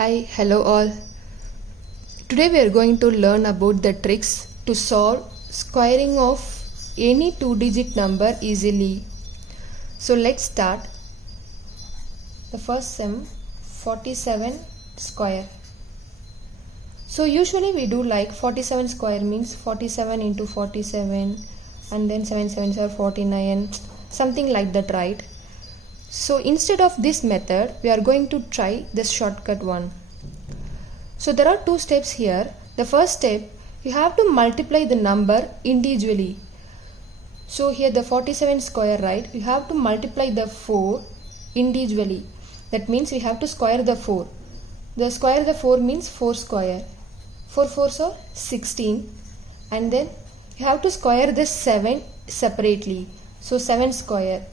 Hi, hello all. Today we are going to learn about the tricks to solve squaring of any two-digit number easily. So let's start. The first sum, 47 square. So usually we do like 47 square means 47 into 47 and then 7 sevens are 49, something like that, right? So instead of this method, we are going to try this shortcut one. So there are two steps here. The first step, you have to multiply the number individually. So here the 47 square, right? You have to multiply the 4 individually. That means we have to square the 4. The square the 4 means 4 square. 4 4s are 16. And then you have to square the 7 separately. So 7 square.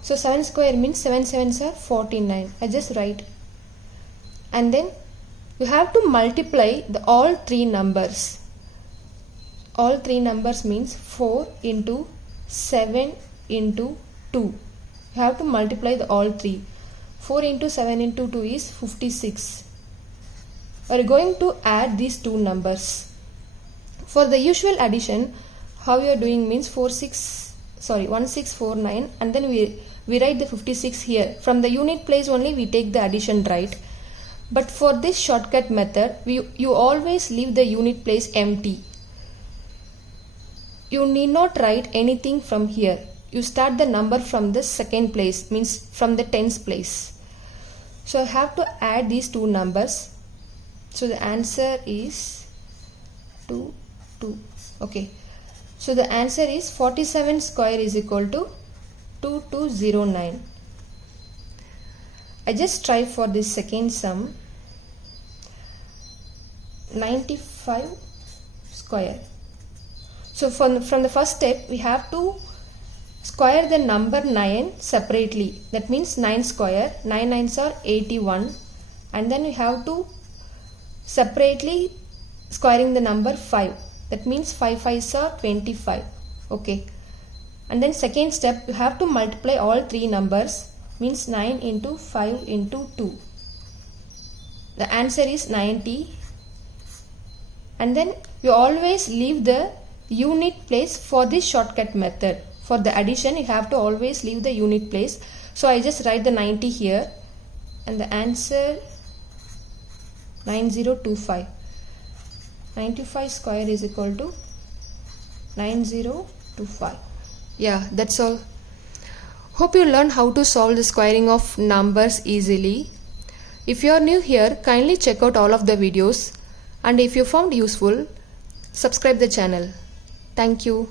So 7 square means 7 sevens are 49. I just write. And then you have to multiply all three numbers. All three numbers means 4 into 7 into 2. You have to multiply all three. 4 into 7 into 2 is 56. We are going to add these two numbers. For the usual addition, how you are doing means 1649 and then we write the 56 here. From the unit place only we take the addition, right? But for this shortcut method, you always leave the unit place empty. You need not write anything from here. You start the number from the second place, means from the tens place. So I have to add these two numbers. So the answer is 2, 2. Okay. So the answer is 47 square is equal to 2209. I just try for this second sum. 95 square. So from the first step we have to square the number 9 separately. That means 9 square. 9 9s are 81. And then we have to separately squaring the number 5. That means 5 5s are 25. Okay. And then second step you have to multiply all three numbers, means 9 into 5 into 2. The answer is 90. And then you always leave the unit place for this shortcut method. For the addition you have to always leave the unit place. So I just write the 90 here and the answer 9025. 95 square is equal to 9025. Yeah, that's all. Hope you learned how to solve the squaring of numbers easily. If you are new here, kindly check out all of the videos. And if you found useful, subscribe the channel. Thank you.